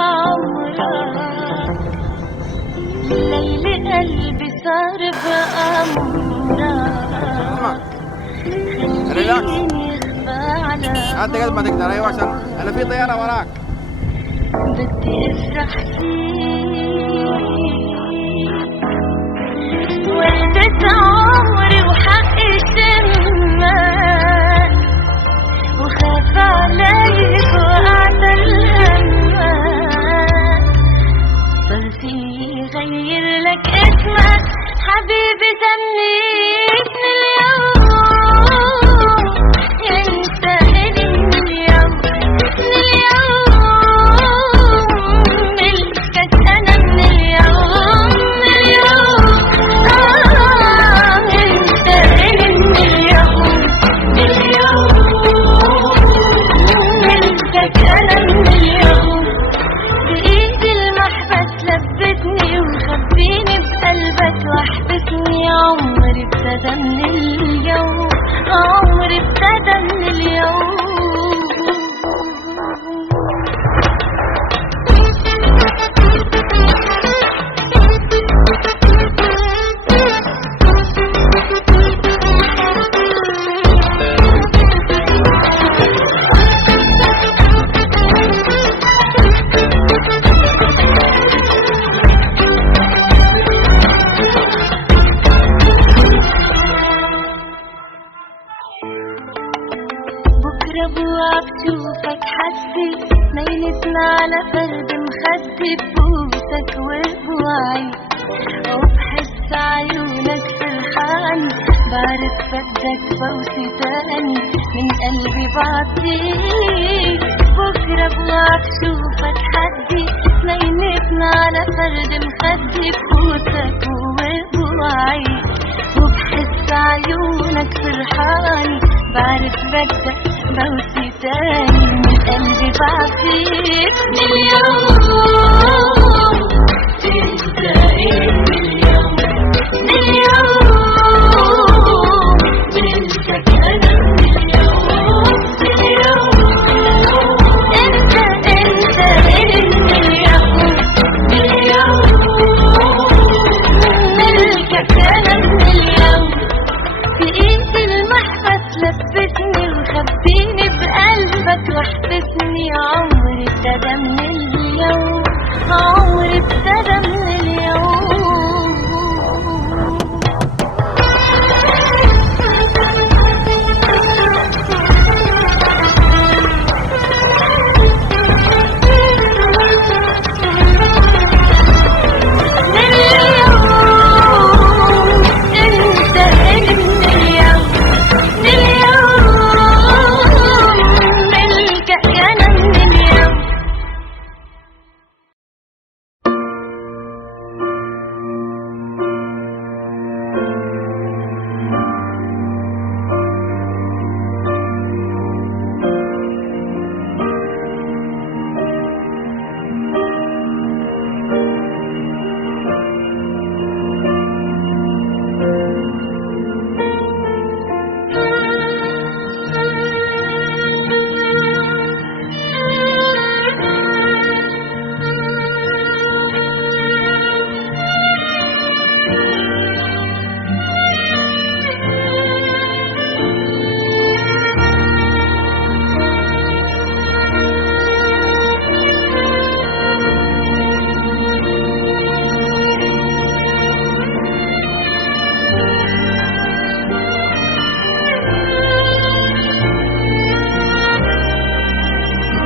عمرك ليل قلبي صار بأمرك خليني اخفى على انت قد ما تقدر. ايوه عشان انا في طياره وراك. بدي افرح فيك وحدة عمري وحقي شمك وخاف عليك وقعت الهمك صار في غير لك اسمك حبيبي سميتني اليوم انت إلي من اليوم ملكك انا من اليوم انت إلي من اليوم ملكك انا من اليوم بايدي المحبس لبتني وخبيني بقلبك واحبسني عمري ابتدى من اليوم عمري ابتدى من اليوم بشوفك حسي ميلتنا على فرد مخدي ببوسك وبوعي وبحس عيونك فرحان بعرف بدك فوتي تاني من قلبي بعطيك بكرة بوعد شوفك حدي ميلتنا على فرد مخدي ببوسك وبوعي وبحس عيونك فرحان بعرف بدك بوسي تاني من قلبي بعطيك من اليوم انت